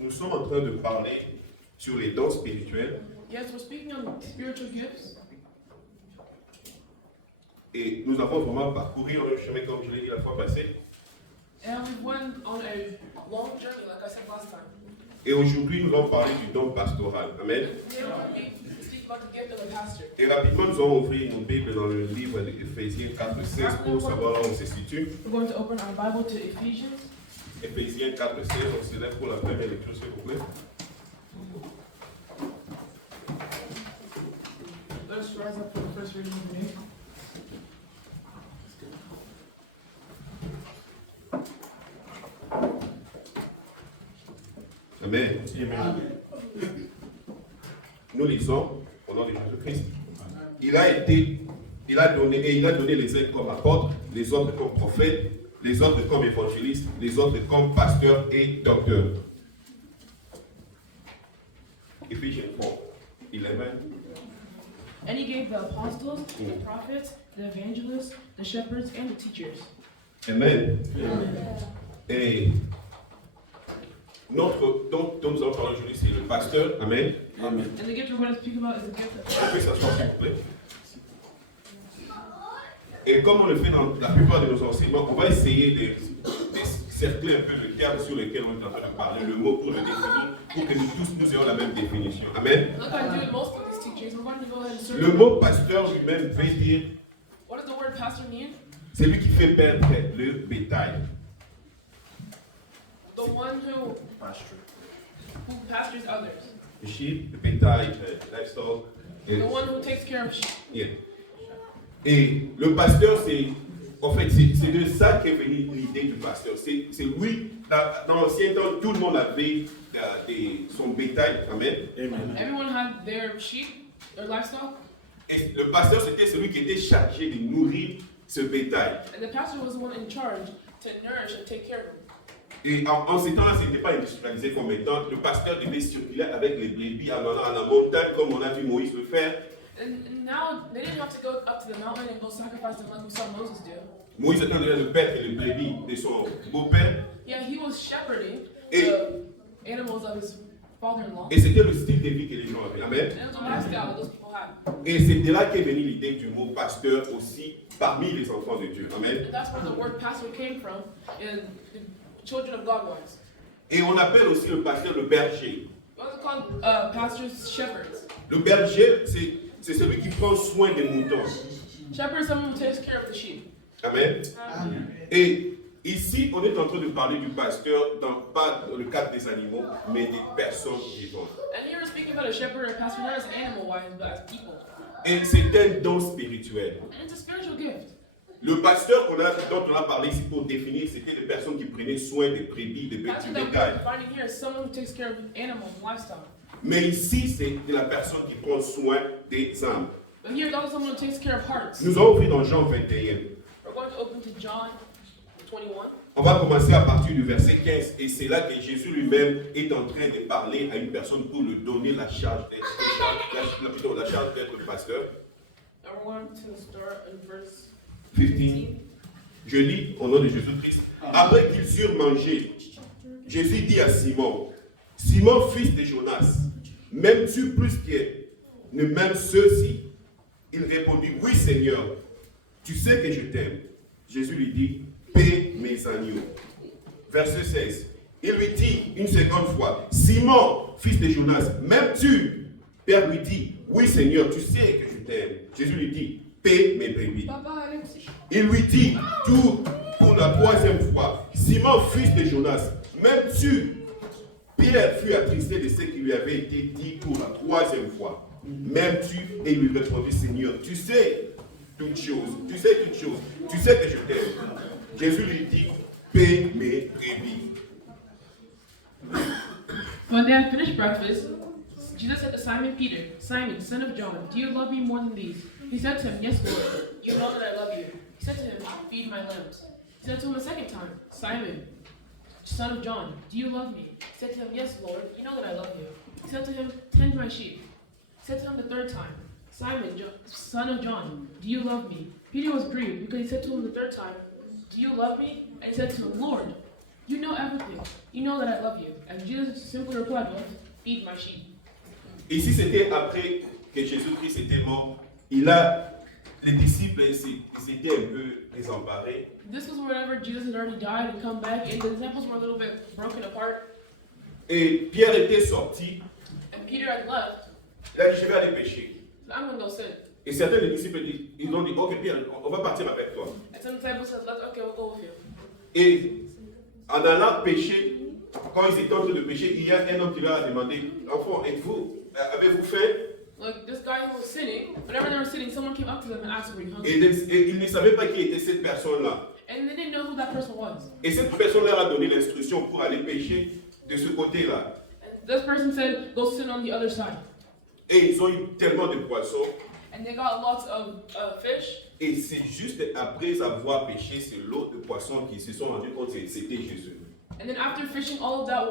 nous sommes en train de parler sur les dons spirituels. Yes, we're speaking on spiritual gifts. Et nous avons vraiment parcouru le chemin, comme je l'ai dit la fois passée. And we went on a long journey, like I said last time. Et aujourd'hui, nous allons parler du don pastoral. Amen. Today we're going to speak about the gift of a pastor. Et rapidement, nous allons ouvrir nos Bibles dans le livre d'Éphésiens 4:16 pour savoir là où on se situe. We're going to open our Bible to Ephesians. Éphésiens 4:16, on se lève pour la première lecture, s'il vous plaît. Let's rise up for the first reading of the day. Amen. Amen. Nous lisons au nom de Jésus-Christ. Il a donné les uns comme apôtres, les autres comme prophètes, les autres comme évangélistes, les autres comme pasteurs et docteurs. Ephesians 4:11. And he gave the apostles, the prophets, the evangelists, the shepherds, and the teachers. Amen. Amen. Et notre dont nous allons parler aujourd'hui, c'est le pasteur. Amen. Amen. And the gift we're going to speak about is the gift of On peut s'asseoir, s'il vous plaît. Et comme on le fait dans la plupart de nos enseignements, on va essayer de cercler un peu le terme sur lequel on est en train de parler, le mot pour le définir, pour que nous tous nous ayons la même définition. Amen. Like I do in most of these teachings, we're going to go ahead and search. Le mot pasteur lui-même veut dire What does the word pastor mean? c'est lui qui fait perdre le bétail. The one who pastors others. Le sheep, le bétail, livestock. The one who takes care of sheep. Yeah. Et le pasteur, en fait, c'est de ça qu'est venue l'idée du pasteur. C'est lui, dans l'ancien temps, tout le monde avait son bétail. Amen. Amen. Everyone had their sheep, their livestock. Et le pasteur, c'était celui qui était chargé de nourrir ce bétail. And the pastor was the one in charge to nourish and take care of them. Et en ces temps-là, ce n'était pas industrialisé comme étant. Le pasteur devait circuler avec les brebis en allant à la montagne, comme on a vu Moïse le faire. And now they didn't have to go up to the mountain and go sacrifice them like we saw Moses do. Moïse était en train de paître les brebis de son beau-père. Yeah, he was shepherding Et, the animals of his father-in-law. et c'était le style de vie que les gens avaient. Amen. And it was a lifestyle that those people had. Et c'est de là qu'est venue l'idée du mot pasteur aussi parmi les enfants de Dieu. Amen. And that's where the word pastor came from in the children of God wise. Et on appelle aussi le pasteur le berger. We also call pastors shepherds. Le berger, c'est celui qui prend soin des moutons. Shepherd is someone who takes care of the sheep. Amen. Et ici, on est en train de parler du pasteur, pas dans le cadre des animaux, mais des personnes vivantes. And here we're speaking about a shepherd or a pastor not as animal wise, but as people. Et c'est un don spirituel. And it's a spiritual gift. Le pasteur dont on a parlé ici pour définir, c'était les personnes qui prenaient soin des brebis, des Pastor petits that bétail. we're finding here is someone who takes care of animals and livestock. Mais ici, c'est de la personne qui prend soin des âmes. But here, it's also someone who takes care of hearts. Nous allons ouvrir dans Jean 21. We're going to open to John 21. On va commencer à partir du verset 15. Et c'est là que Jésus lui-même est en train de parler à une personne pour lui donner la charge d'être pasteur. And we're going to start in verse 15. Je lis au nom de Jésus-Christ. Après qu'ils eurent mangé, Jésus dit à Simon, Simon, fils de Jonas, m'aimes-tu plus que ne m'aiment ceux-ci? Il répondit, oui Seigneur, tu sais que je t'aime. Jésus lui dit, paie mes agneaux. Verset 16. Il lui dit une seconde fois, Simon, fils de Jonas, m'aimes-tu? Pierre lui dit, oui Seigneur, tu sais que je t'aime. Jésus lui dit, paie mes brebis. Il lui dit tout pour la troisième fois, Simon, fils de Jonas, m'aimes-tu? Pierre fut attristé de ce qui lui avait été dit pour la troisième fois. M'aimes-tu? Et il lui répondit, Seigneur, tu sais toutes choses, tu sais toutes choses, tu sais que je t'aime. Jésus lui dit, paie mes brebis. When they had finished breakfast, Jesus said to Simon Peter, Simon, son of John, do you love me more than these? He said to him, yes, Lord, you know that I love you. He said to him, feed my lambs. He said to him a second time, Simon, son of John, do you love me? He said to him, yes, Lord, you know that I love you. He said to him, tend my sheep. He said to him the third time, Simon, son of John, do you love me? Peter was grieved because he said to him the third time, do you love me? And he said to him, Lord, You know everything. You know that I love you. And Jesus simply replied with, feed my sheep. Ici, c'était après que Jésus-Christ était mort. Les disciples, ils étaient un peu désemparés. This was whenever Jesus had already died and come back, and the disciples were a little bit broken apart. Et Pierre était sorti. And Peter had left. Il a dit, je vais aller pêcher. So I'm going to go sin. Et certains des disciples ils ont dit, ok Pierre, on va partir avec toi. And some disciples said, okay, we'll go with you. Et en allant pêcher, quand ils étaient en train de pêcher, il y a un homme qui leur a demandé, enfant, avez-vous faim? Like this guy who was sitting, whenever they were sitting, someone came up to them and asked, were you hungry? Et ils ne savaient pas qui était cette personne-là. And they didn't know who that person was. Et cette personne leur a donné l'instruction pour aller pêcher de ce côté-là. And this person said, go sit on the other side. Et ils ont eu tellement de poissons. And they got lots of fish. Et c'est juste après avoir pêché, c'est l'autre de poissons qui se sont rendus compte que c'était Jésus. And then after fishing all of that,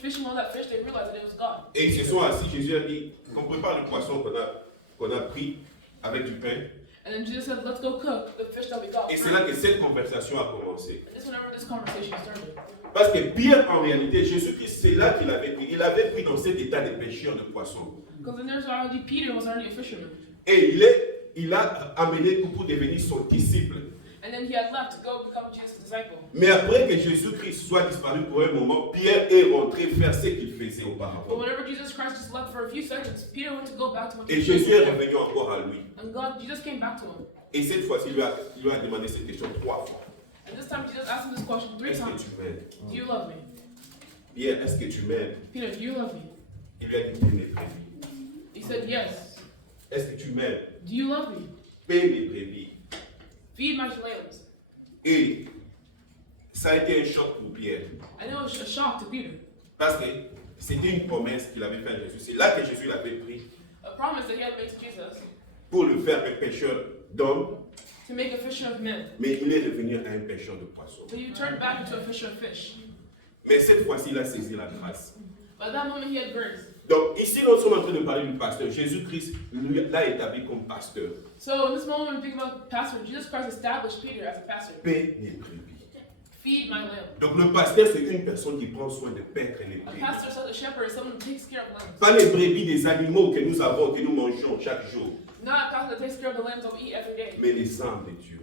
fishing all that fish, they realized that it was God. Et ils se sont assis, Jésus a dit, qu'on prépare le poisson qu'on a pris avec du pain. And then Jesus said, let's go cook the fish that we got. Et c'est là que cette conversation a commencé. And this is whenever this conversation started. Parce que Pierre, en réalité, Jésus-Christ, c'est là qu'il avait pris. Il avait pris dans cet état de pêcheur de poissons. Because then there's already, Peter was already a fisherman. Et il a amené pour devenir son disciple. And then he had left to go become Jesus' disciple. Mais après que Jésus-Christ soit disparu pour un moment, Pierre est rentré faire ce qu'il faisait But auparavant. whenever Jesus Christ just left for a few seconds, Peter went to go back to what he Et was Jésus est doing. revenu encore à lui. And Jesus came back to him. Et cette fois-ci, il lui a demandé cette question 3 fois. And this time Jesus asked him this question 3 Est-ce que times. tu m'aimes? Do you love me? Pierre, est-ce que tu m'aimes? Peter, do you love me? Il lui a dit, paie mes brebis. He said, yes. Est-ce que tu m'aimes? Do you love me? Paie mes brebis. Feed my lambs. Et ça a été un choc pour Pierre. And it was a shock to Peter. Parce que c'était une promesse qu'il avait faite à Jésus. C'est là que Jésus l'avait pris A promise that he had made to Jesus pour le faire un pêcheur d'hommes, to make a fisher of men. mais il est devenu un pêcheur de poissons. But he turned back into a fisher of fish. Mais cette fois-ci, il a saisi la grâce. But at that moment he had grace. Donc ici, nous sommes en train de parler du pasteur. Jésus-Christ l'a établi comme pasteur. So in this moment, when we think about pastor, Jesus Christ established Peter as a pastor. Paix les brebis. Feed my lamb. Donc le pasteur, c'est une personne qui prend soin de paître les A brebis. pastor, a shepherd, is someone who takes care of lambs. Pas les brebis des animaux que nous avons, que nous mangeons chaque jour, Not a pastor that takes care of the lambs that we eat every day, mais les âmes de Dieu.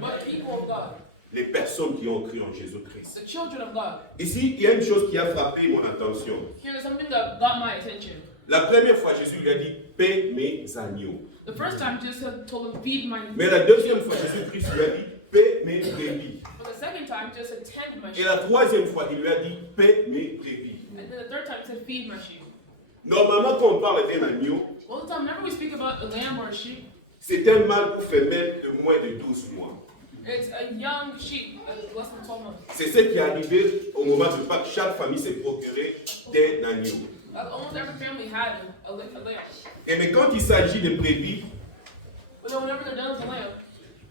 but people of God, Les personnes qui ont cru en Jésus-Christ. the children of God. Ici, il y a une chose qui a frappé mon attention. Here is something that got my attention. La première fois, Jésus lui a dit, paie mes agneaux. The first time Jesus had told him, feed my Mais la deuxième fois, Jésus-Christ lui a dit, paie mes brebis. But the second time, Jesus said, tend my Et sheep. la troisième fois, il lui a dit, paie mes brebis. And then the third time, he said, feed my sheep. Normalement, quand on parle d'un agneau, All the time, whenever we speak about a lamb or a sheep, c'est un mâle ou femelle de moins de 12 mois. it's a young sheep, less than 12 months. C'est ce qui est arrivé au moment de Pâques. Chaque famille s'est procurée d'un agneau. Almost every family had a lamb. Et mais quand il s'agit de brebis, But then whenever they're done with a lamb,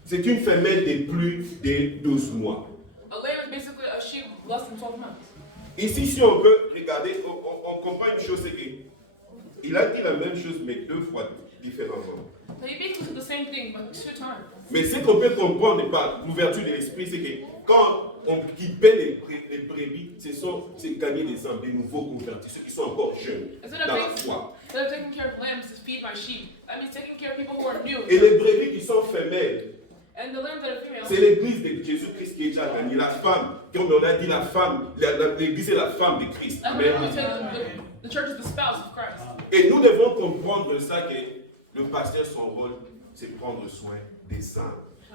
c'est une femelle de plus de 12 mois. a lamb is basically a sheep less than 12 months. Ici, si on peut regarder, on comprend une chose, c'est qu'il a dit la même chose, mais 2 fois différemment. Now he basically said the same thing, but 2 times. Mais ce qu'on peut comprendre par l'ouverture de l'esprit, c'est que quand on paie les brebis, c'est gagner des âmes, des nouveaux convertis, ceux qui sont encore jeunes Instead dans la of foi. taking care of lambs, is feed my sheep. That means taking care of people who are new. Et les brebis qui sont femelles, And the lambs that are female, c'est l'église de Jésus-Christ qui est déjà gagnée. La femme, comme on a dit, la femme, l'église est la femme de Christ. that's Amen. what we say the church is the spouse of Christ. Et nous devons comprendre ça que le pasteur, son rôle, c'est prendre soin des âmes.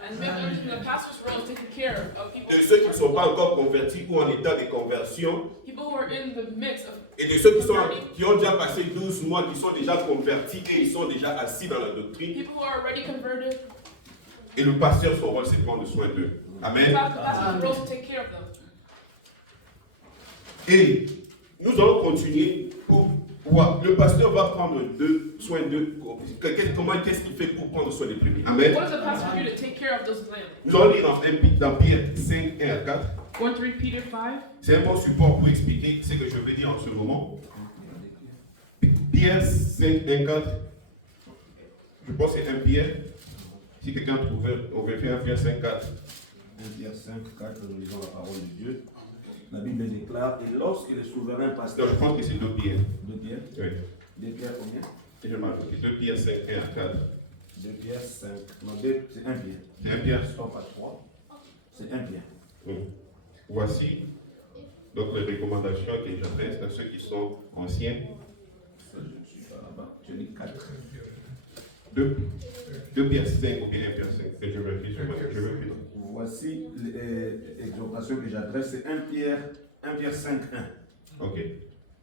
And make understand the pastor's role is taking care of people, De ceux qui ne sont pas encore convertis ou en état de conversion, people who are in the midst of, et de ceux qui ont déjà passé 12 mois, qui sont déjà convertis et ils sont déjà assis dans la doctrine. people who are already converted. Et le pasteur, son rôle, c'est prendre soin d'eux. The Amen. pastor's role is to take care of them. Et nous allons continuer pour voir. Le pasteur va prendre soin d'eux. Qu'est-ce qu'il fait pour prendre soin des brebis? Amen. What does the pastor do to take care of those lambs? Nous allons lire dans Pierre 5, 1 à 4. Going to read Peter 5. C'est un bon support pour expliquer ce que je vais dire en ce moment. Pierre 5, 1, 4. Je pense que c'est 1 Pierre. Si quelqu'un trouvait, on va faire 1 Pierre 5, 4. 1 Pierre 5, 4, nous lisons la parole de Dieu. La Bible déclare, et lorsque les souverains Donc pasteurs je pense que c'est 2 Pierre. de Pierre, Oui. 2 Pierre combien? Je m'en rappelle. 2 Pierre 5, 1 à 4. 2 Pierre 5, non, c'est 1 Pierre. C'est 1 Pierre. Stop à 3, c'est 1 Pierre. Voici donc les recommandations que j'adresse à ceux qui sont anciens. Ça, je ne suis pas là-bas, je lis 4. 2 Pierre 5 ou bien 1 Pierre 5. Que je vérifie sur moi. Je vérifie. Voici l'exhortation que j'adresse, c'est 1 Pierre 5, 1. Ok.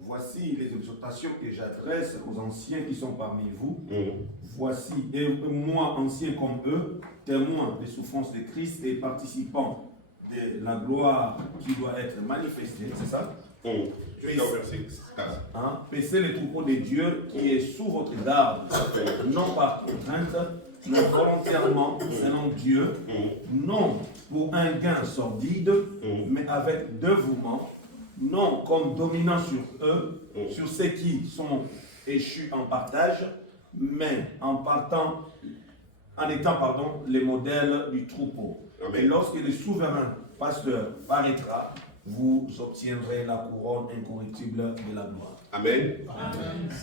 Voici les exhortations que j'adresse aux anciens qui sont parmi vous. Mhm. Voici, et moi, ancien comme eux, témoin des souffrances de Christ et participant de la gloire qui doit être manifestée, c'est ça? Mhm. Je vais au verset 4. Hein? Paissez le troupeau de Dieu qui est sous votre garde, non par contrainte, mais volontairement, selon Dieu, non pour un gain sordide, mais avec dévouement, non comme dominant sur eux, sur ceux qui sont échus en partage, mais en étant les modèles du troupeau. Amen. Et lorsque le souverain pasteur paraîtra, vous obtiendrez la couronne incorruptible de la gloire. Amen.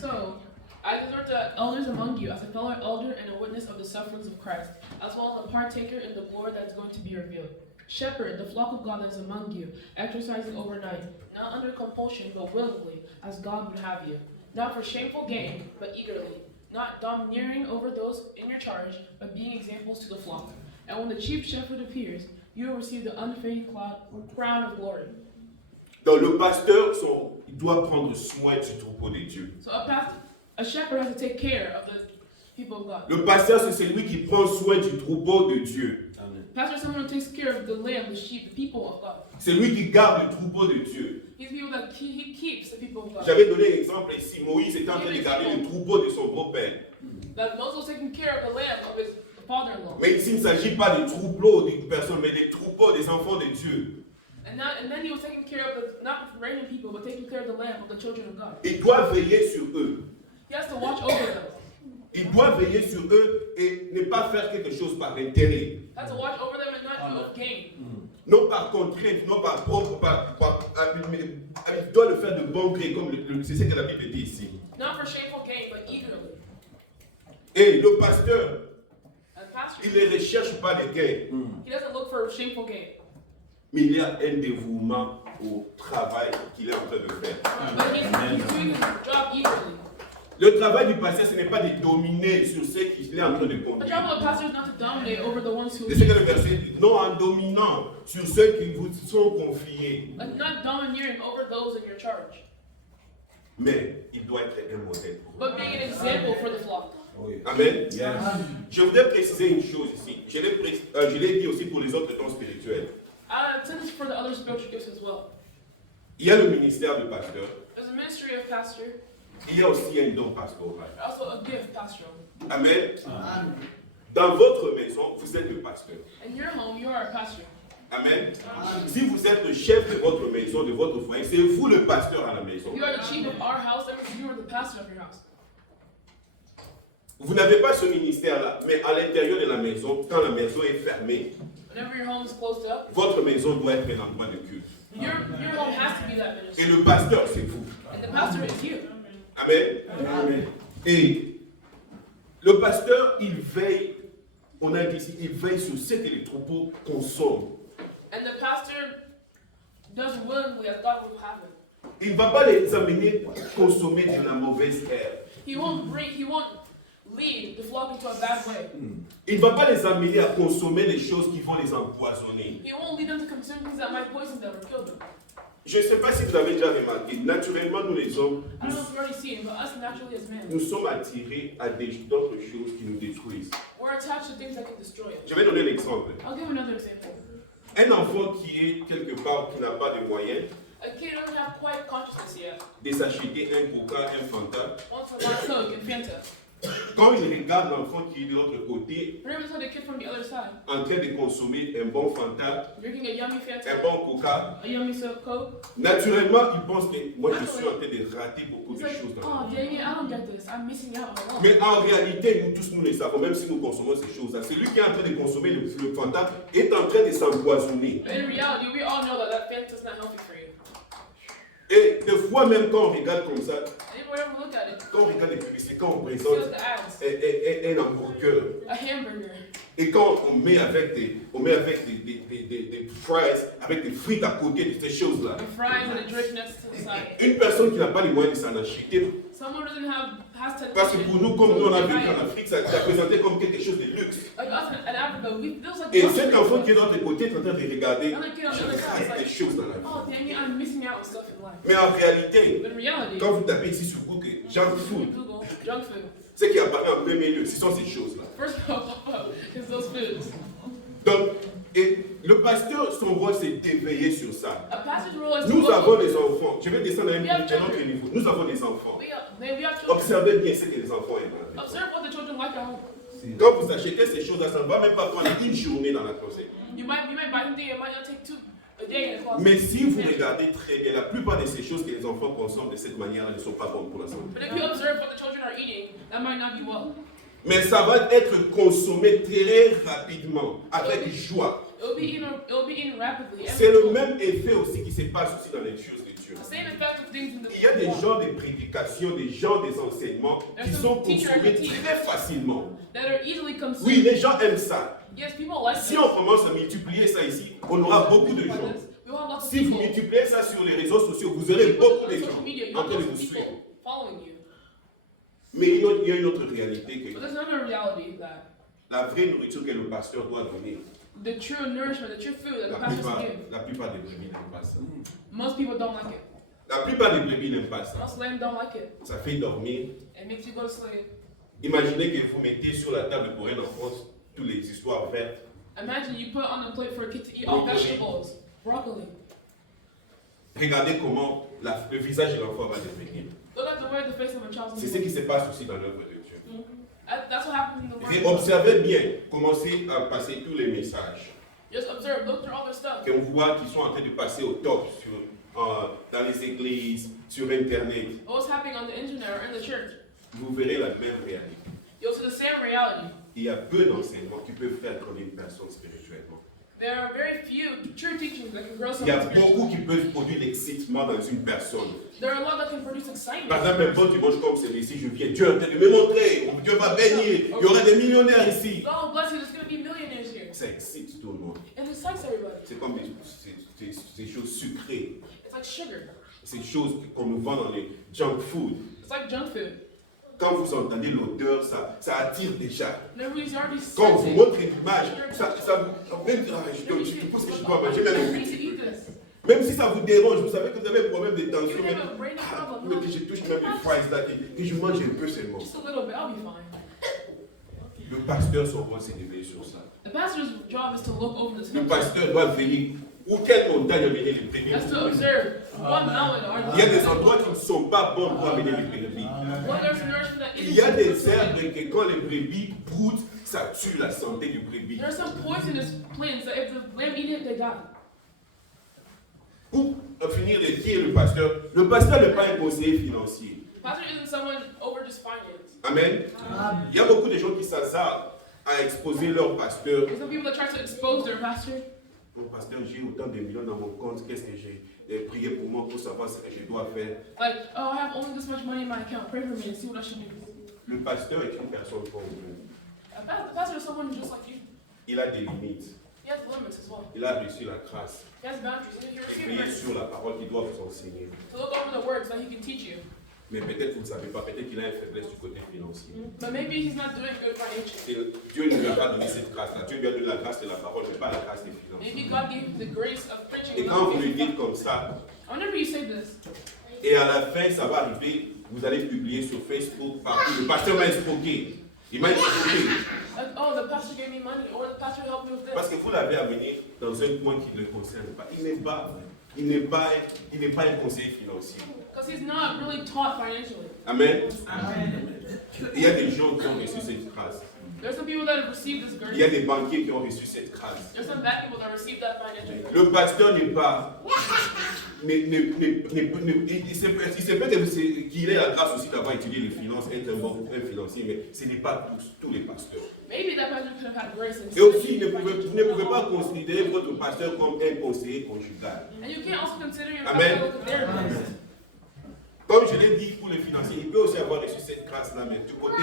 So, I exhort the elders among you as a fellow elder and a witness of the sufferings of Christ, as well as a partaker in the glory that is going to be revealed. Shepherd the flock of God that is among you, exercising overnight, not under compulsion, but willingly, as God would have you. Not for shameful gain, but eagerly, not domineering over those in your charge, but being examples to the flock. And when the chief shepherd appears, you will receive the unfading crown of glory. Donc le pasteur, il doit prendre soin du troupeau de Dieu. So a shepherd has to take care of the people of God. Le pasteur, c'est celui qui prend soin du troupeau de Dieu. Amen. Pastor is someone who takes care of the lamb, the sheep, the people of God. C'est lui qui garde le troupeau de Dieu. He's people that he keeps the people of God. J'avais donné un exemple ici. Moïse était en train de garder le troupeau de son beau-père. That Moses was taking care of the lamb of his father-in-law. Mais ici, il ne s'agit pas de troupeaux d'une personne, mais des troupeaux des enfants de Dieu. And then he was taking care of the, not random people, but taking care of the lamb of the children of God. Il doit veiller sur eux. He has to watch over them. Il doit veiller sur eux et ne pas faire quelque chose par intérêt. He has to watch over them and not do of gain. Non par contrainte, non par propre, il doit le faire de bon gré, comme c'est ce que la Bible dit ici. Not for shameful gain, but eagerly. Et le pasteur, And pastor, il ne recherche pas les gains, he doesn't look for shameful gain. mais il y a un dévouement au travail qu'il est en train de faire. But he's doing his job eagerly. Le travail du pasteur, ce n'est pas de dominer sur ceux qu'il est en train de The conduire. job of the pastor is not to dominate over the ones who C'est ce que le verset dit. Non en dominant sur ceux qui vous sont confiés. like not domineering over those in your charge, Mais il doit être un modèle pour eux. but being an example for the flock. Oui. Amen. Yes. Je voudrais préciser une chose ici. Je l'ai dit aussi pour les autres dons spirituels. I intend this for the other spiritual gifts as well. Il y a le ministère du pasteur. There's a ministry of pastor, Il y a aussi un don pastoral. also a gift pastoral. Amen. Dans votre maison, vous êtes le pasteur. In your home, you are a pastor. Amen. Si vous êtes le chef de votre maison, de votre foyer, c'est vous le pasteur à la maison. You are the chief of our house, that means you are the pastor of your house. Vous n'avez pas ce ministère-là, mais à l'intérieur de la maison, quand la maison est fermée, Whenever your home is closed up, votre maison doit être un endroit de culte. your home has to be that ministry. Et le pasteur, c'est vous. And the pastor is you. Amen. Amen. Et le pasteur, il veille, on a dit ici, il veille sur ce que les troupeaux consomment. And the pastor does willingly as God will have him. Il ne va pas les amener à consommer de la mauvaise herbe. He won't lead the flock into a bad way. Il ne va pas les amener à consommer des choses qui vont les empoisonner. He won't lead them to consume things that might poison them or kill them. Je ne sais pas si vous avez déjà remarqué, naturellement, nous les hommes, I don't know if you've already seen, but us naturally as men, nous sommes attirés à d'autres choses qui nous détruisent. we're attached to things that can destroy us. Je vais donner l'exemple. I'll give another example. Un enfant qui est quelque part, qui n'a pas de moyens, A kid doesn't have quite consciousness yet. de s'acheter un Coca, un Fanta. Wants to want Coke and Fanta. Quand il regarde l'enfant qui est de l'autre côté, Whenever you saw the kid from the other side, en train de consommer un bon Fanta, drinking a yummy un Fanta, bon Coca, a yummy Coke, naturellement, il pense que moi, je suis en train de rater beaucoup he's de like, choses dans oh la vie. dang it, I don't get this. I'm missing out on a lot. Mais en réalité, nous tous, nous les savons, même si nous consommons ces choses-là, celui qui est en train de consommer le Fanta est en train de s'empoisonner. But in reality, we all know that Fanta's not healthy for you. Et des fois, même quand on regarde comme ça, Anyone ever look at it? quand on regarde les publicités, quand on See présente the ads. un hamburger, A hamburger. et quand on met avec des fries, avec des frites à côté de ces choses-là, The fries and the drink next to the side. une personne qui n'a pas les moyens de s'en acheter, Someone doesn't has to. parce que pour nous, comme nous on a vécu en Afrique, ça présenté comme quelque chose de luxe. Like us in Africa, we feels like. Et cet enfant qui est de l'autre côté est en train de regarder, And the kid on the je other side is rate des like, choses dans la vie. oh dang it, I'm missing out on stuff in life. Mais en réalité, But in reality, quand vous tapez ici sur Google, junk when food, you Google junk food, ce qui apparaît en premier lieu, ce sont ces choses-là. first of all, is those foods. Donc, et le pasteur, son rôle, c'est d'éveiller sur ça. A pastor's role is to Nous look avons over- des enfants. Je vais descendre à un autre niveau. Nous avons des enfants. We have children. Observez bien ce que les enfants aiment. Observe what the children like at home. Quand vous achetez ces choses-là, ça ne va même pas prendre une journée dans la closet. You might buy something, it might not take a day in the closet. Mais si vous regardez très bien, la plupart de ces choses que les enfants consomment de cette manière ne sont pas bonnes pour la santé. But if you observe what the children are eating, that might not be well. Mais ça va être consommé très rapidement, avec joie. It'll be eaten rapidly. C'est le même effet aussi qui se passe aussi dans les choses de Dieu. The same effect of things in the Il y a des gens des prédications, des gens des enseignements qui sont consommés très facilement. that are easily consumed. Oui, les gens aiment ça. Yes, people like Si this. on commence à multiplier ça ici, on aura beaucoup de gens. We will have lots of Si vous people. multipliez ça sur les réseaux sociaux, vous aurez You put it beaucoup on de social gens media, you en have train de lots vous of suivre. people following you. Mais il y a une autre réalité que But there's another reality that la vraie nourriture que le pasteur doit donner, the true nourishment, the true food that the pastors give, la plupart des brebis n'aiment pas ça. most people don't like it. La plupart des brebis n'aiment pas ça. Most lambs don't like it. Ça fait dormir. It makes you go to sleep. Imaginez que vous mettez sur la table pour un enfant toutes les histoires vertes. Imagine you put on a plate for a kid to eat all Broccoli. vegetables, broccoli. Regardez comment le visage de l'enfant va devenir. Look at the way the face of a child's C'est ce qui se passe aussi dans l'œuvre de Dieu. That's what happens in the Et world. observez bien, commencez à passer tous les messages Just observe, look through all the stuff. qu'on voit qui sont en train de passer au top dans les églises, sur Internet. What's happening on the internet or in the church? Vous verrez la même réalité. You'll see the same reality. Il y a peu d'enseignements qui peuvent faire connaître une personne spirituellement. There are very few true teachings that can grow Il y a someone beaucoup spiritually. qui peuvent produire l'excitement dans une personne. There are a lot that can produce excitement. Par exemple, un bon dimanche comme celui-ci, je viens, Dieu est en train de me montrer, Dieu va bénir, il y aura des millionnaires ici. God will bless you, there's going to be millionaires here. Ça excite tout le monde. And it excites everybody. C'est comme des choses sucrées, It's like sugar. ces choses qu'on nous vend dans les junk food. It's like junk food. Quand vous entendez l'odeur, ça attire déjà. And everybody's already Quand on vous sensing. montre une image, ça vous... Même, je pense que je dois manger même You un need to petit. eat this. Même si ça vous dérange, vous savez que vous avez un problème de You tension, have a brain problem. mais que je touche même les fries là, que je mange un peu seulement. Just a little bit, I'll be fine. Le pasteur, son rôle, c'est d'éveiller sur ça. The pastor's job is to look over this. Le pasteur doit venir. Où quelle montagne amener les brebis? That's to observe what mountain are Il y a des endroits qui ne sont pas bons pour amener les brebis. What there's nourishment that Il y a des isn't. herbes que quand les brebis broutent, ça tue la santé du brebis. There are some poisonous plants that if the lamb eat it, they die. Pour finir de dire le pasteur n'est pas un conseiller financier. Pastor isn't someone over just finance. Amen. Il y a beaucoup de gens qui s'hasardent à exposer leur pasteur. There's some people that try to expose their pastor. Mon pasteur, j'ai autant de millions dans mon compte, qu'est-ce que j'ai prié pour moi pour savoir ce que je dois faire. Like, oh, I have only this much money in my account. Pray for me and see what I should do. Le pasteur est une personne comme vous. The pastor is someone just like you. Il a des limites. He has limits as well. Il a reçu la grâce. He has boundaries. And he received Priez grace sur la parole qu'il doit vous enseigner. to look over the words that he can teach you. Mais peut-être vous ne savez pas, peut-être qu'il a une faiblesse du côté financier. But maybe he's not doing good financially. Et Dieu ne lui a pas donné cette grâce-là. Dieu lui a donné la grâce de la parole, mais pas la grâce des finances. Maybe God gave him the grace of preaching. Et and quand not vous le giving- dites comme ça, Whenever you say this, et à la fin, ça va arriver, vous allez publier sur Facebook, partout. Le pasteur m'a escroqué. Il m'a escroqué. like, oh, the pastor gave me money, or the pastor helped me with Parce this. que vous l'avez amené dans un point qui ne le concerne pas. Il n'est pas un conseiller financier. Because he's not really taught financially. Amen. Il y a des gens qui ont reçu cette grâce. There's some people that have received this Il y a grace. des banquiers qui ont reçu cette grâce. There's some bad people that received that financial grace. Le pasteur n'est pas. Il se peut qu'il ait la grâce aussi d'avoir étudié les finances, être un financier, mais ce n'est pas tous les pasteurs. Maybe that pastor could have had grace and Et aussi, vous ne pouvez pas considérer votre pasteur comme un conseiller conjugal. And you can't also consider your Amen. pastor like a therapist. Comme je l'ai dit pour les financiers, il peut aussi avoir reçu cette grâce-là, mais du côté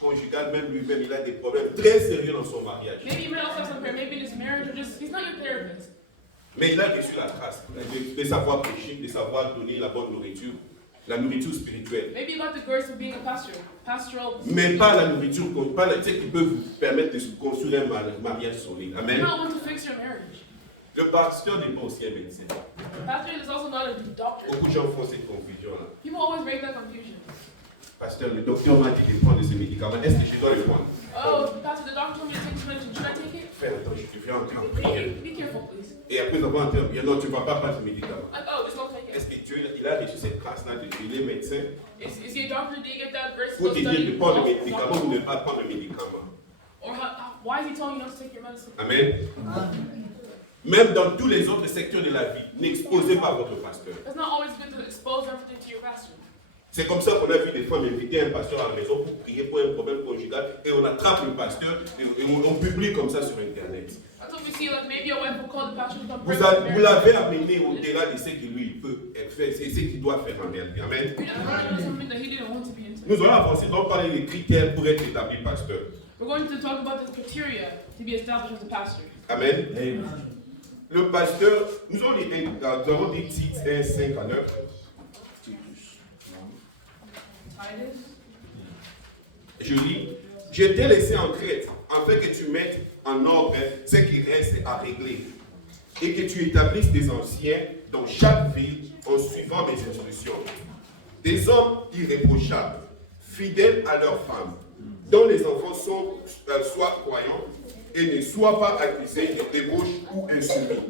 conjugal, même lui-même, il a des problèmes très sérieux dans son mariage. Maybe you might also have some prayer. Maybe in his marriage or just he's not your therapist. Mais il a reçu la grâce de savoir prêcher, de savoir donner la bonne nourriture, la nourriture spirituelle. Maybe you got the grace of being a pastor, pastoral. Mais pas la nourriture, pas ce qui peut vous permettre de construire un mariage solide. Amen. You don't want to fix your marriage. Le pasteur n'est pas aussi un médecin. Pastor is also not a doctor. Beaucoup de gens font cette confusion-là. People always make that confusion. Pasteur, le docteur m'a dit de prendre ce médicament. Est-ce que je dois le prendre? Oh, pastor, the doctor told me to take this medicine. Should I take it? Fais attention, je viens entrer en prière. Be careful, please. Et après avoir entré en prière, non, tu ne vas pas prendre ce médicament. Like, oh, just don't take it. Est-ce que Dieu il a reçu cette grâce-là de Dieu? Il est médecin Is he a doctor? Did he get that grace to pour go te dire study de prendre le law? médicament ou de ne pas prendre le médicament. Or why is he telling you not to take your medicine? Amen. Même dans tous les autres secteurs de la vie, n'exposez pas votre pasteur. It's not always good to expose everything to your pastor. C'est comme ça qu'on a vu des femmes inviter un pasteur à la maison pour prier pour un problème conjugal et on attrape le pasteur et on publie comme ça sur Internet. That's what we see. Like maybe a wife will call the pastor to come pray. Vous l'avez amené au-delà de ce que lui il peut faire, c'est ce qu'il doit faire en réalité. Amen. We just want to do something that he didn't want to be into. Nous allons avancer, donc parler des critères pour être établi pasteur. We're going to talk about the criteria to be established as a pastor. Amen. Amen. Le pasteur, nous avons dit Tite 1, 5 à 9. Titus. Je lis, je t'ai laissé en Crète, afin que tu mettes en ordre ce qui reste à régler, et que tu établisses des anciens dans chaque ville en suivant mes instructions. Des hommes irréprochables, fidèles à leurs femmes, dont les enfants soient croyants et ne soient pas accusés de débauche ou insoumis.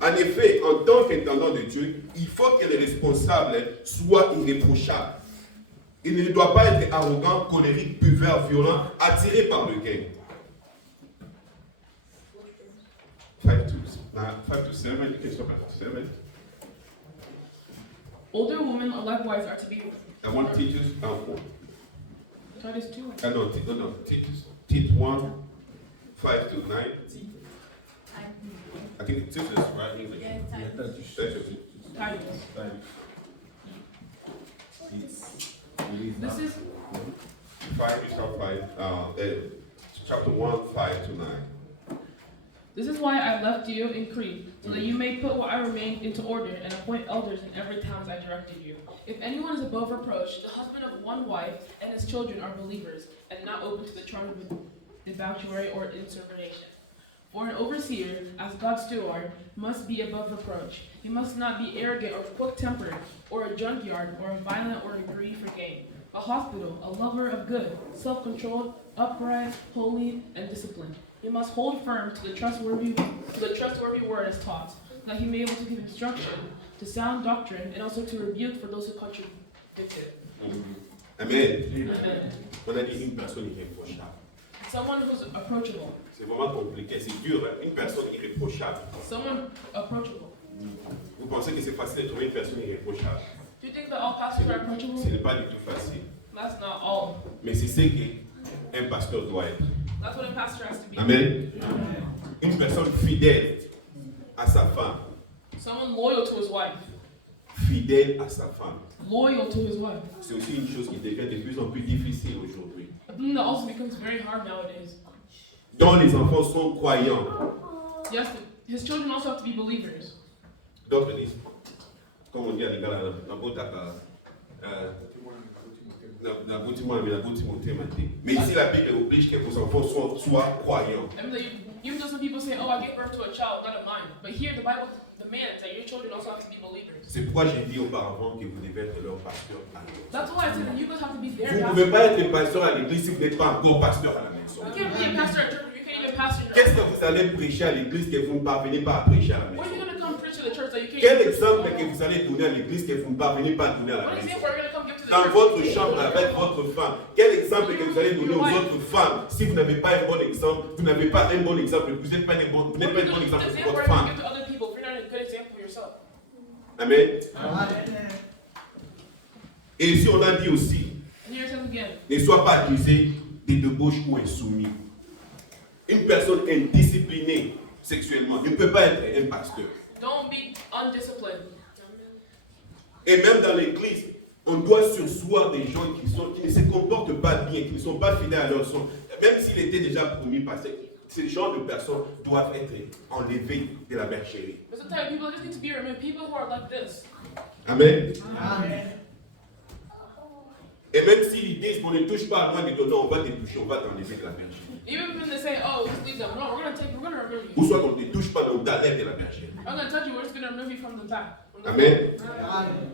En effet, en tant qu'intendant de Dieu, il faut que les responsables soient irréprochables. Il ne doit pas être arrogant, colérique, buveur, violent, attiré par le gain. 5 to 7, you can stop at 7. Older women likewise are to be. I want Titus, Titus 2. no, Titus 1, 5 to 9. I think Titus, right? English. Titus. This is 5, you start 5, chapter 1, 5 to 9. This is why I left you in Crete, so that you may put what I remained into order and appoint elders in every town as I directed you. If anyone is above reproach, the husband of one wife and his children are believers, and not open to the charge of debauchery or insubordination. For an overseer, as God's steward, must be above reproach. He must not be arrogant or quick-tempered, or a junkyard, or violent, or greedy for gain. A hospitable, a lover of good, self-controlled, upright, holy, and disciplined. He must hold firm to the trustworthy word as taught, that he may be able to give instruction to sound doctrine, and also to rebuke for those who contradict it. Amen. Amen. On a dit une personne irréprochable. Someone who's approachable. C'est vraiment compliqué, c'est dur, hein? Une personne irréprochable. Someone approachable. Vous pensez que c'est facile de trouver une personne irréprochable? Do you think that all pastors are approachable? Ce n'est pas du tout facile. That's not all. Mais c'est ce qu'un pasteur doit être. That's what a pastor has to be. Amen. Une personne fidèle à sa femme. Someone loyal to his wife. Fidèle à sa femme. Loyal to his wife. C'est aussi une chose qui devient de plus en plus difficile aujourd'hui. A thing that also becomes very hard nowadays. Dont les enfants sont croyants. Yes, his children also have to be believers. D'autres disent, comme on dit à l'égard la mais ici la Bible oblige que vos enfants soient croyants. I mean, even though some people say, oh, I gave birth to a child, not a mine. But here the Bible demands that your children also have to be believers. C'est pourquoi j'ai dit auparavant que vous devez être leur pasteur à la maison. That's why I said that you guys have to be Vous their ne pouvez pastor. pas être pasteur à l'église si vous n'êtes pas encore pasteur à la maison. You can't be a pastor at church, you can't even pastor your Qu'est-ce que vous allez prêcher à l'église que vous ne parvenez pas à prêcher à la What are you maison? going to come preach to the church that you can't Quel even exemple que vous allez donner à l'église que vous ne parvenez pas à donner à la What maison? example are you going to come give to dans votre chambre avec votre femme, quel exemple que vous allez donner aux autres femmes si vous n'avez pas un bon exemple, vous n'avez pas un bon exemple, vous n'êtes pas un bon exemple pour votre femme. Amen. Et ici on a dit aussi, ne sois pas accusé de débauche ou insoumis. Une personne indisciplinée sexuellement ne peut pas être un pasteur. Don't be undisciplined. Et même dans l'église, on doit surseoir des gens qui ne se comportent pas bien, qui ne sont pas fidèles à leur son. Même s'il était déjà promis pasteur, ces genres de personnes doivent être enlevés de la bergerie. But sometimes people just need to be removed. People who are like this. Amen. Amen. Et même s'ils disent qu'on ne touche pas à moi, ils disent non, on va te toucher, on va t'enlever de la bergerie. Even when they say, oh, just leave them, no, we're going to remove you. Ou soit qu'on ne te touche pas, on t'enlève de la bergerie. I'm going to touch you, we're just going to remove you from the back. Amen. Amen.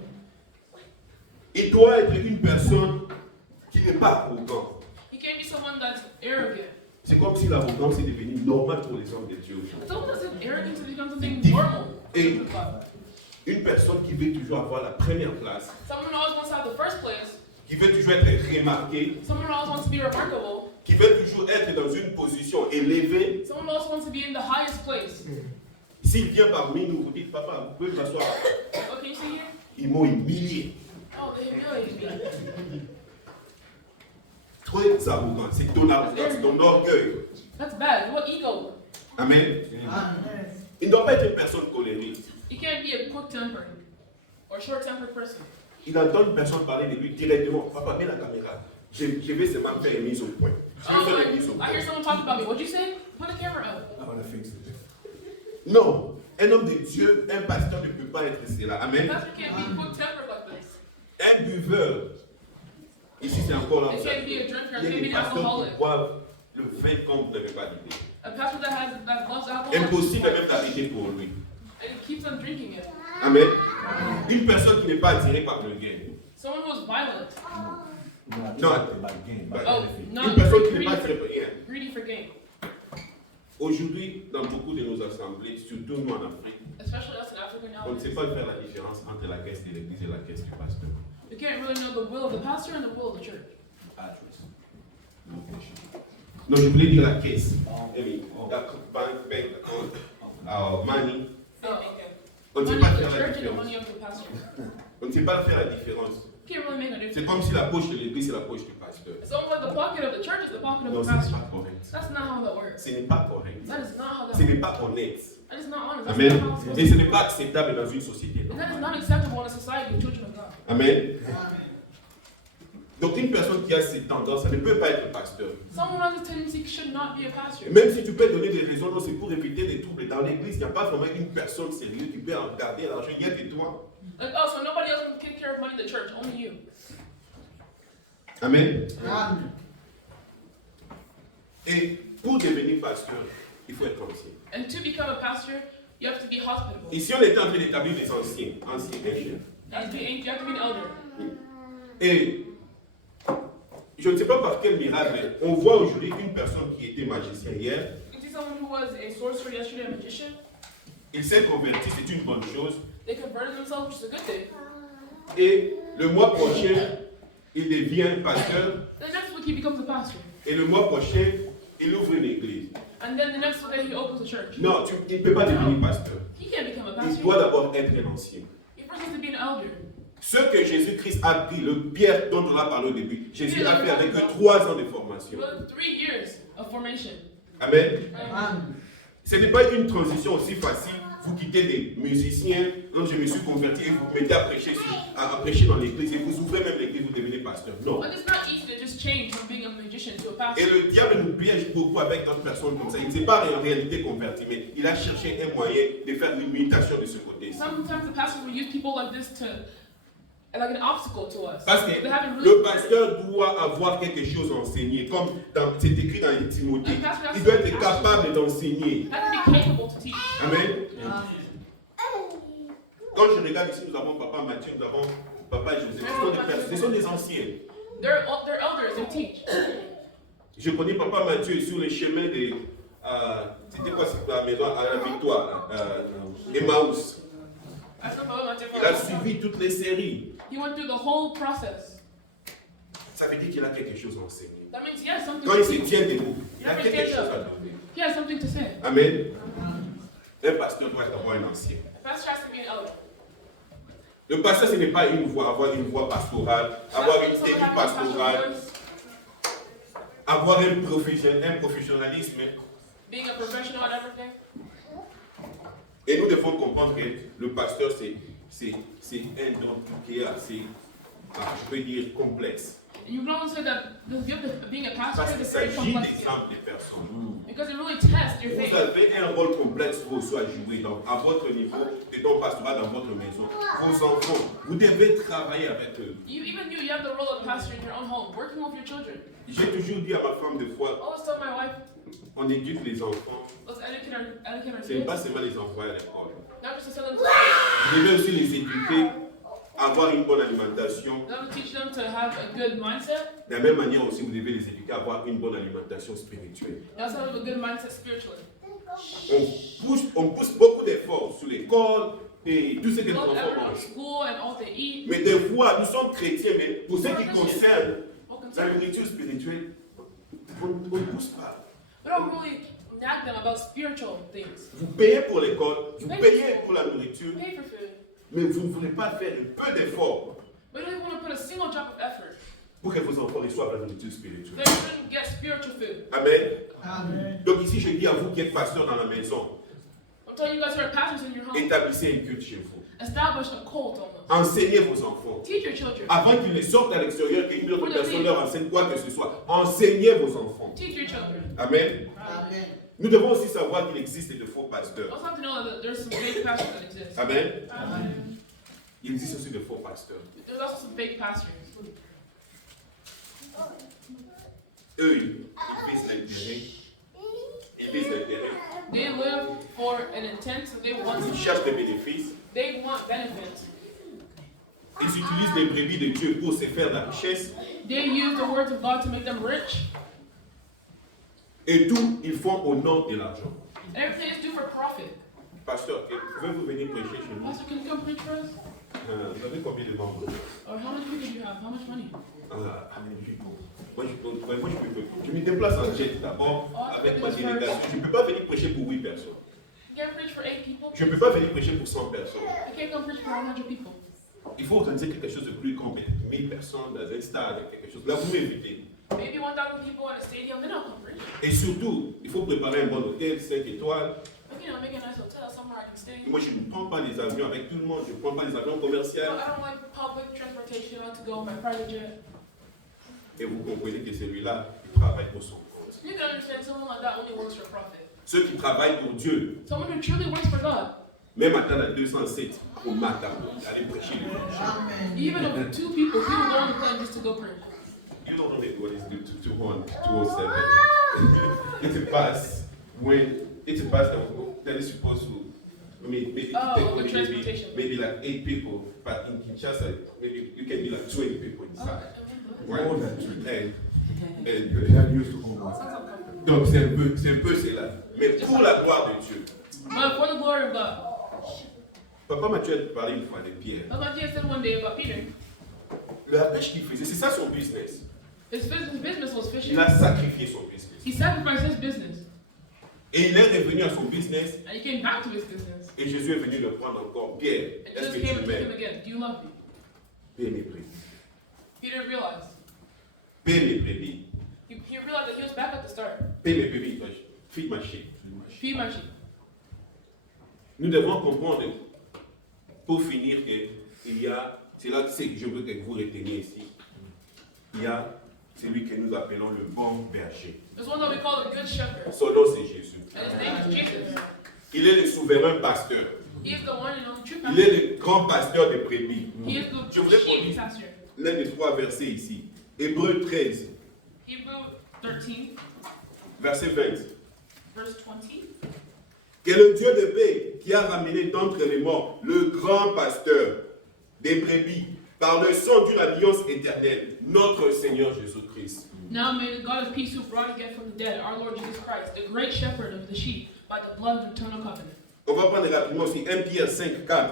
Il doit être une personne qui n'est pas arrogante. He can't be someone that's arrogant. C'est comme si l'arrogance est devenue normale pour les hommes de Dieu aujourd'hui. Someone that's arrogant has become something normal. Et une personne qui veut toujours avoir la première place, someone always wants to have the first place, qui veut toujours être remarqué, someone always wants to be remarkable, qui veut toujours être dans une position élevée, someone else wants to be in the highest place. S'il vient parmi nous, vous dites, papa, vous pouvez m'asseoir. Oh, can you see here? Ils m'ont humilié. Oh, they humiliated me. Très arrogant, c'est ton arrogance, ton orgueil. That's bad. What ego? Amen. Il ne doit pas être une personne colérique. He can't be a quick-tempered or short-tempered person. Il entend une personne parler de lui directement. Papa, mets la caméra. Je vais seulement faire une mise au point. Je vais faire une mise au point. I hear someone talk about me. What'd you say? Put the camera up. I want to fix it. Non, un homme de Dieu, un pasteur ne peut pas être cela. Amen. A pastor can't be quick-tempered like this. Un buveur. Ici, c'est encore là. It can't be a drinker. Il y It a can't des be pasteurs qui alcoholic. boivent le vin quand vous n'avez pas d'idée. A pastor that loves alcohol. Impossible même d'arrêter pour lui. And he keeps on drinking it. Amen. Une personne qui n'est pas attirée par le gain. Someone who's violent. Non. Oh, Une personne qui n'est greedy pas for, attirée par rien. greedy for gain. Aujourd'hui, dans beaucoup de nos assemblées, surtout nous en Afrique, Especially us in Africa on ne nowadays. sait pas faire la différence entre la caisse de l'église et la caisse du pasteur. You can't really know the will of the pastor and the will of the church. Address. Location. Non, je voulais dire la caisse. Bank account, money. Oh, okay. On ne sait Money pas of the faire la church and the différence. money of the pastor. On ne sait pas faire la différence. You can't really make a C'est difference. comme si la poche de l'église et la poche du pasteur. It's almost like the pocket of the church is the pocket of Non, the ce n'est pastor. pas correct. That's not how that works. Ce n'est pas correct. That is not how that Ce n'est works. pas honnête. That is not honest. That's Amen. not how it's supposed Et to ce be. n'est pas acceptable dans une société. And that is not acceptable in a society of children of God. Amen. Donc une personne qui a cette tendance, ça ne peut pas être pasteur. Someone who has this tendency should not be a pastor. Et même si tu peux donner des raisons, non, c'est pour éviter les troubles dans l'église. Il n'y a pas vraiment une personne sérieuse qui peut en garder l'argent. Il y a que toi. Like, oh, so nobody else can take care of money in the church, only you. Amen. Et pour devenir pasteur, il faut être ancien. And to become a pastor, you have to be hospitable. Ici, on est en train d'établir des anciens et chefs. You have to be an elder. Et je ne sais pas par quel miracle, on voit aujourd'hui une personne qui était magicien hier, You see someone who was a sorcerer yesterday, a magician. il s'est converti, c'est une bonne chose. They converted themselves, which is a good thing. Et le mois prochain, il devient pasteur. The next week he becomes a pastor. Et le mois prochain, il ouvre une église. And then the next day he opens a church. Non, il ne peut pas devenir pasteur. He can't become a Il pastor. doit d'abord être un ancien. He first has to be an elder. Ce que Jésus-Christ a pris, le Pierre dont on a parlé au début, Jésus a fait avec eux 3 ans de formation. Well, 3 years of formation. Amen. Um, Ce n'est pas une transition aussi facile. Vous quittez des musiciens, quand je me suis converti, et vous vous mettez à prêcher dans l'église, et vous ouvrez même l'église, vous devenez pasteur. Non. but it's not easy to just change from being a magician to a Et pastor. le diable nous piège beaucoup avec d'autres personnes comme ça. Il ne s'est pas en réalité converti, mais il a cherché un moyen de faire une mutation de ce côté. Sometimes the pastor will use people like this to, like an obstacle to us. Parce que They haven't le really. pasteur doit avoir quelque chose à enseigner, comme c'est écrit dans Timothée. Il doit être capable d'enseigner. They have to be capable to teach. Amen. Quand je regarde ici, nous avons papa Mathieu, nous avons papa Joseph. Ce sont des anciens. They're elders, they teach. Je connais papa Mathieu sur les chemins de. C'était quoi cette maison à la Victoire, Emmaüs. I still follow my Il a suivi toutes les séries. He went through the whole process. ça veut dire qu'il a quelque chose à enseigner. That means he has something Quand il to se teach. tient debout, il a quelque chose à donner. He has something to say. Amen. Un pasteur doit avoir un ancien. The pastor has to be an elder. Le pasteur, ce n'est pas une voix, avoir une voix pastorale, avoir une technique pastorale, avoir un professionnalisme. Being a professional and everything. Et nous devons comprendre que le pasteur, c'est un don qui est assez, je peux dire, complexe. You can also say that the gift of being a pastor Parce qu'il is a very s'agit complex d'exemples gift. de personnes. Because it really tests your Vous faith. avez un rôle complexe vous aussi à jouer donc, à votre niveau de don pastoral dans votre maison. Vos enfants, vous devez travailler avec eux. Even you have the role of pastor in your own home, working with your children. J'ai toujours dit à ma femme des fois, I always tell my wife, on éduque les enfants, let's educate our ce n'est pas kids. seulement les envoyer à l'école. Not just to tell them to Vous devez aussi les éduquer, avoir une bonne alimentation. not to teach them to have a good mindset. De la même manière aussi, vous devez les éduquer à avoir une bonne alimentation spirituelle. You also have a good mindset spiritually. On pousse beaucoup d'efforts sur l'école et tout ce que les Love enfants everyone at mangent. school and all they eat. Mais des fois, nous sommes chrétiens, mais pour ce qui concerne All la concerned. nourriture spirituelle, on ne pousse pas. We don't really nag them about spiritual things. Vous payez pour l'école, vous payez pour la nourriture, Pay for food. mais vous ne voulez pas faire un peu d'effort We don't even want to put a single drop of effort. pour que vos enfants reçoivent la nourriture spirituelle. They shouldn't get spiritual food. Amen. Donc ici, je dis à vous qui êtes pasteur dans la maison, I'm telling you guys who are pastors in your home, établissez un culte chez vous. establish a cult almost. Enseignez vos enfants. Teach your children. Avant qu'ils ne sortent à l'extérieur et une autre personne leur enseigne quoi que ce soit, enseignez vos enfants. Teach your children. Amen. Amen. Nous devons aussi savoir qu'il existe de faux You pasteurs. also have to know that there's some fake pastors that exist. Amen. Amen. Il existe aussi de faux pasteurs. There's also some fake pastors. Eux, ils visent l'intérêt. Ils visent l'intérêt. They live for an intent, so they want Ils cherchent des bénéfices. they want benefits. Ils utilisent les brebis de Dieu pour se faire de la richesse. They use the words of God to make them rich. Et tout, ils font au nom de l'argent. And everything is due for profit. Pasteur, pouvez-vous venir prêcher chez nous? Pastor, can you come preach for us? Vous avez combien de membres? Or how much money do you have? How much money? Je me déplace en jet d'abord avec ma délégation. Je ne peux pas venir prêcher pour 8 personnes. You can't preach for 8 people. Je ne peux pas venir prêcher pour 100 personnes. You can't come preach for 100 people. Il faut organiser quelque chose de plus grand, 1000 personnes dans un stade, quelque chose. Là, vous m'invitez. Maybe 1,000 people in a stadium, then I'll come preach. Et surtout, il faut préparer un bon hôtel, 5 étoiles. But, you know, make a nice hotel somewhere I can stay. Moi, je ne prends pas les avions avec tout le monde, je ne prends pas les avions commerciaux. I don't like public transportation. I like to go on my private jet. Et vous comprenez que celui-là, il travaille pour son compte. You can understand someone like that only works for profit. Ceux qui travaillent pour Dieu, Someone who truly works for God. même attendre à 207 au matin, aller prêcher l'évangile. Amen. Even if 2 people, people go on the plane just to go preach. You don't know what is the 207. It pass when it pass that is supposed to maybe Oh, take the only transportation. maybe like 8 people, but in Kinshasa maybe you can be like 20 people inside. Right? More than 20. And, They are used to Congo. donc c'est un peu cela. Mais pour la gloire de Dieu. But for the glory of God. Papa Mathieu a parlé une fois de Pierre. That's what Jesus said one day about Peter. La pêche qu'il faisait, c'est ça son business. His business was fishing. Il a sacrifié son business. He sacrificed his business. Et il est revenu à son business And he came back to his business. et Jésus est venu le prendre encore. Pierre, And est-ce Jesus que came tu and took him m'aimes? again. Do you love me? Paie mes brebis. Peter realized. Paie mes brebis. He realized that he was back at the start. Paie mes brebis. Feed my sheep. Feed my sheep. Nous devons comprendre, pour finir, qu'il y a, c'est là que je veux que vous reteniez ici, il y a celui que nous appelons le bon berger. There's one that we call the good shepherd. Son nom c'est Jésus. And his name is Jesus. Il est le souverain pasteur. He is the one and only true Il pastor. est le grand pasteur des brebis. He is the Je voudrais qu'on sheep lise pastor. l'un des 3 versets ici. Hébreux 13, Hebrew 13, verset 20. verse 20. Que le Dieu de paix, qui a ramené d'entre les morts le grand pasteur des brebis par le sang d'une alliance éternelle, notre Seigneur Jésus-Christ. Now may the God of peace who brought again from the dead, our Lord Jesus Christ, the great shepherd of the sheep, by the blood of eternal covenant. On va prendre rapidement aussi 1 Pierre 5, 4.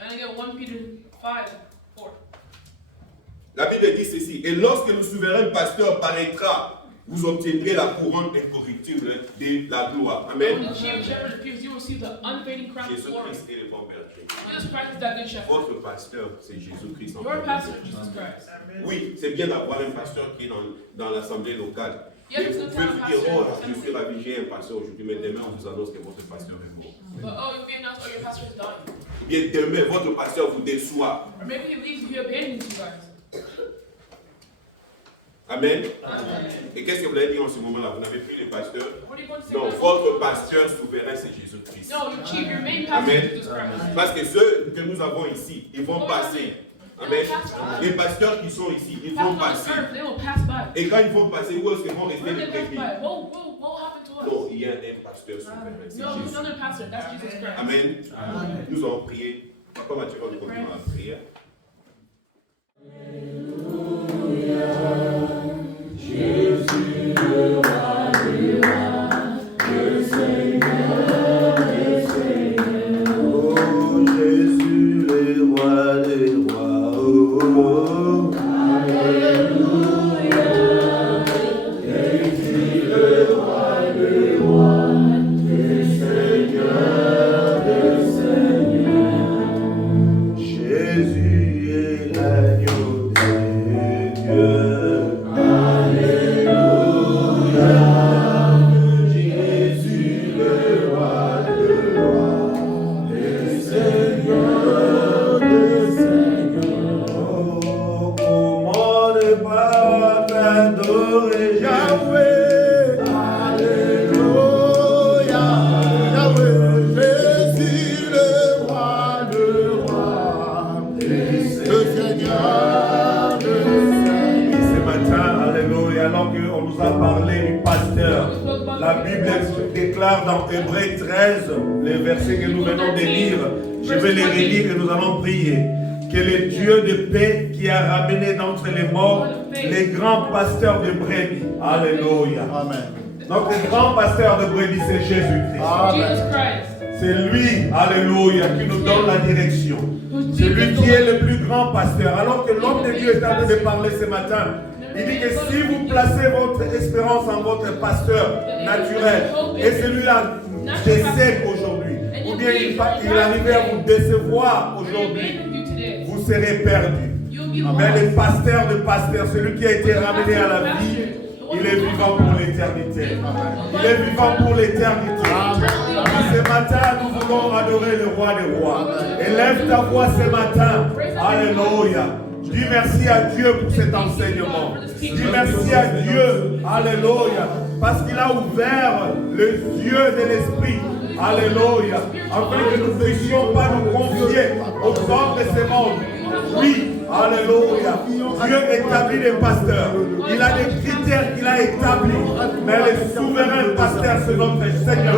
And again, 1 Peter 5, 4. La Bible dit ceci. Et lorsque le souverain pasteur paraîtra, vous obtiendrez la couronne incorruptible de la gloire. Amen. When the chief shepherd appears, you will receive the unfading crown of glory. Jésus-Christ est le bon berger. Jesus Christ is that good shepherd. Votre pasteur, c'est Jésus-Christ. en Your fait. pastor, Jesus Christ. Oui, c'est bien d'avoir un pasteur qui est dans l'assemblée locale. Yeah, Mais it's vous good to pouvez have vous a dire, pastor oh, in the je suis ravi, j'ai un pasteur aujourd'hui, mais demain on vous annonce que votre pasteur est mort. But oh, you'll be announced, oh, your pastor is dying. Ou bien demain, votre pasteur vous déçoit. Or maybe he leaves you, he abandons you guys. Amen. Amen. Et qu'est-ce que vous allez dire en ce moment-là? Vous n'avez plus les pasteurs? What are you going to say? Non, now? votre pasteur souverain, c'est Jésus-Christ. No, your chief, your main pastor Amen. is Jesus Christ. Parce que ceux que nous avons ici, ils vont passer. Amen. Les pasteurs qui sont ici, ils vont Pastors on this passer. earth, they will pass by. Et quand ils vont passer, où est-ce qu'ils vont rester Where les did they pass brebis? by? What will happen to us? Non, il y a un pasteur souverain, c'est No, there's Jésus. another pastor. That's Jesus Christ. Amen. Nous allons prier. Papa Mathieu va nous continuer à prier. Oh Jésus, le roi des rois, oh, oh. Alléluia. Jésus, le roi des rois, le Seigneur des seigneurs. Jésus est l'agneau de Dieu. Alléluia. Jésus, le roi des rois. Seigneur des seigneurs, oh, comment ne pas t'adorer Yahweh, Alléluia, Yahweh, Jésus le roi, le Seigneur des seigneurs. Et ce matin, alléluia, alors qu'on nous a parlé du pasteur, la Bible déclare dans Hébreux 13, les versets que nous venons de lire, je vais les relire et nous allons prier. Que le Dieu de paix qui a ramené d'entre les morts les grands pasteurs de brebis. Alléluia. Amen. Donc le grand pasteur de brebis, c'est Jésus-Christ. Jesus Christ. C'est lui, alléluia, qui nous donne la direction. C'est lui qui est le plus grand pasteur. Alors que l'homme de Dieu est en train de parler ce matin, il dit que si vous placez votre espérance en votre pasteur naturel, et celui-là décède aujourd'hui, ou bien il arrive à vous décevoir aujourd'hui, Abandon you today. vous serez perdus. You'll be Mais lost. le pasteur de pasteur, celui qui a été ramené à la vie, il est vivant pour l'éternité. Il est vivant pour l'éternité. Et ce matin, nous voulons adorer le roi des rois. Élève ta voix ce matin. Alléluia. Dis merci à Dieu pour cet enseignement. Dis merci à Dieu. Alléluia. Parce qu'il a ouvert les yeux de l'esprit. Alléluia. Afin que nous ne puissions pas nous confier aux hommes de ce monde. Oui. Alléluia. Dieu établit les pasteurs. Il a des critères qu'il a établis. Mais le souverain pasteur, c'est notre Seigneur.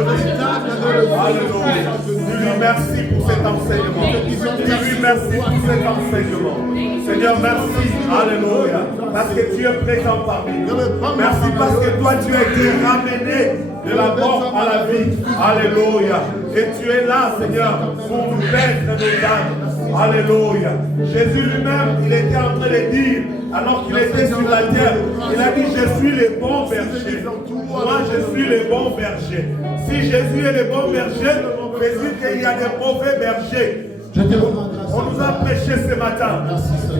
Alléluia. Dis-lui merci pour cet enseignement. Dis-lui merci pour cet enseignement. Seigneur, merci. Alléluia. Parce que tu es présent parmi nous. Merci parce que toi, tu as été ramené de la mort à la vie. Alléluia. Et tu es là, Seigneur, pour nous mettre nos âmes. Alléluia. Jésus lui-même, il était en train de dire, alors qu'il était sur la terre, il a dit, je suis le bon berger. Moi, je suis le bon berger. Si Jésus est le bon berger, c'est sûr qu'il y a des mauvais bergers. On nous a prêché ce matin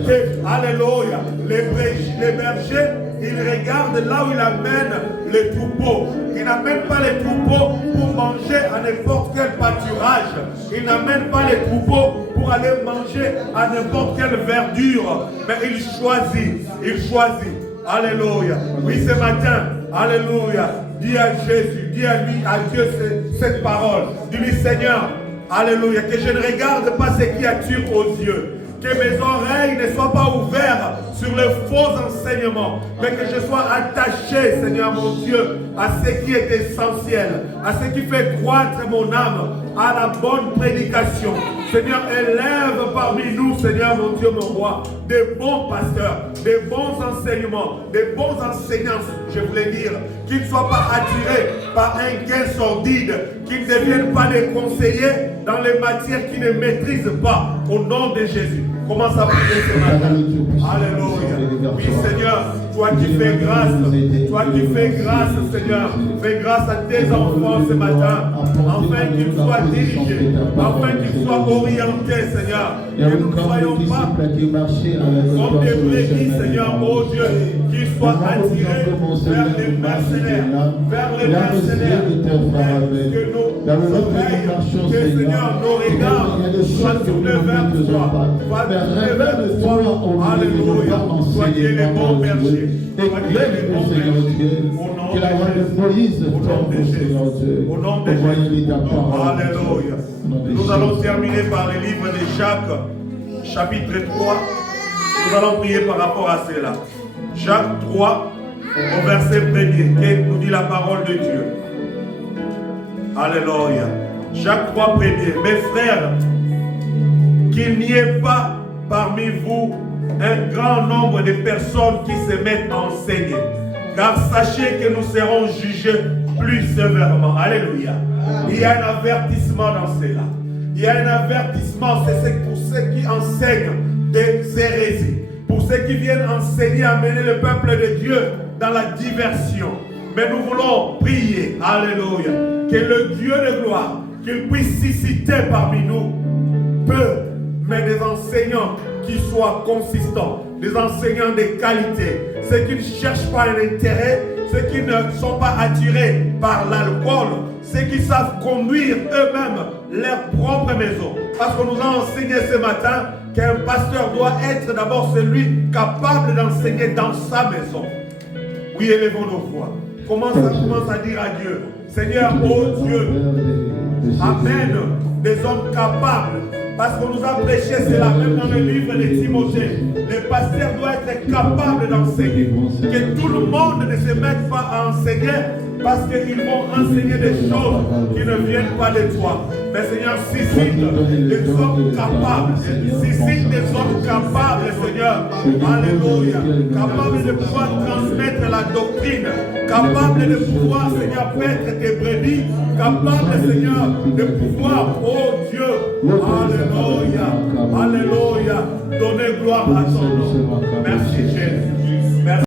que, alléluia, les bergers, ils regardent là où ils amènent les troupeaux. Ils n'amènent pas les troupeaux pour manger à n'importe quel pâturage. Ils n'amènent pas les troupeaux pour aller manger à n'importe quelle verdure. Mais ils choisissent. Alléluia. Oui, ce matin, alléluia. Dis à Jésus, dis à lui, à Dieu cette parole. Dis-lui, Seigneur, alléluia, que je ne regarde pas ce qui attire aux yeux. Que mes oreilles ne soient pas ouvertes sur les faux enseignements, mais que je sois attaché, Seigneur mon Dieu, à ce qui est essentiel, à ce qui fait croître mon âme, à la bonne prédication. Seigneur, élève parmi nous, Seigneur mon Dieu, mon roi, des bons pasteurs, des bons enseignements, des bons enseignants, je voulais dire, qui ne soient pas attirés par un gain sordide, qui ne deviennent pas des conseillers dans les matières qu'ils ne maîtrisent pas, Au nom de Jésus. Commence à prier ce matin. Alléluia. Oui, Seigneur, toi qui fais grâce, toi qui fais grâce, Seigneur, fais grâce à tes enfants ce matin, afin qu'ils soient dirigés, afin qu'ils soient orientés, Seigneur. Que nous ne soyons pas comme des brebis, Seigneur, oh Dieu, qu'ils soient attirés vers les mercenaires, que nos oreilles, que Seigneur, nos regards soient tournés vers toi. Alléluia. Soyez les bons bergers. Soyez les bons bergers. Que la voix de Moïse tombe, Seigneur Dieu. Au nom de Jésus. Alléluia. Nous allons terminer par le livre de Jacques, chapitre 3. Nous allons prier par rapport à cela. Jacques 3, au verset 1er, qui nous dit la parole de Dieu. Alléluia. Jacques 3, 1er. Mes frères, qu'il n'y ait pas parmi vous un grand nombre de personnes qui se mettent à enseigner. Car sachez que nous serons jugés plus sévèrement. Alléluia. Il y a un avertissement dans cela. Il y a un avertissement, c'est pour ceux qui enseignent des hérésies. Pour ceux qui viennent enseigner, amener le peuple de Dieu dans la diversion. Mais nous voulons prier, alléluia, que le Dieu de gloire, qu'il puisse susciter parmi nous peu, mais des enseignants qui soient consistants, des enseignants de qualité, ceux qui ne cherchent pas un intérêt, ceux qui ne sont pas attirés par l'alcool, ceux qui savent conduire eux-mêmes leur propre maison. Parce qu'on nous a enseigné ce matin qu'un pasteur doit être d'abord celui capable d'enseigner dans sa maison. Oui, élevons nos voix. Commence à dire à Dieu, Seigneur, oh Dieu, amène des hommes capables. Parce qu'on nous a prêché cela, même dans le livre de Timothée. Les pasteurs doivent être capables d'enseigner. Que tout le monde ne se mette pas à enseigner parce qu'ils vont enseigner des choses qui ne viennent pas de toi. Mais Seigneur, suscite des hommes capables. Suscite des hommes capables, Seigneur. Alléluia. Capables de pouvoir transmettre la doctrine. Capables de pouvoir, Seigneur, paître tes brebis. Capables, Seigneur, de pouvoir, oh Dieu, Alléluia. Alléluia. Donnez gloire à ton nom.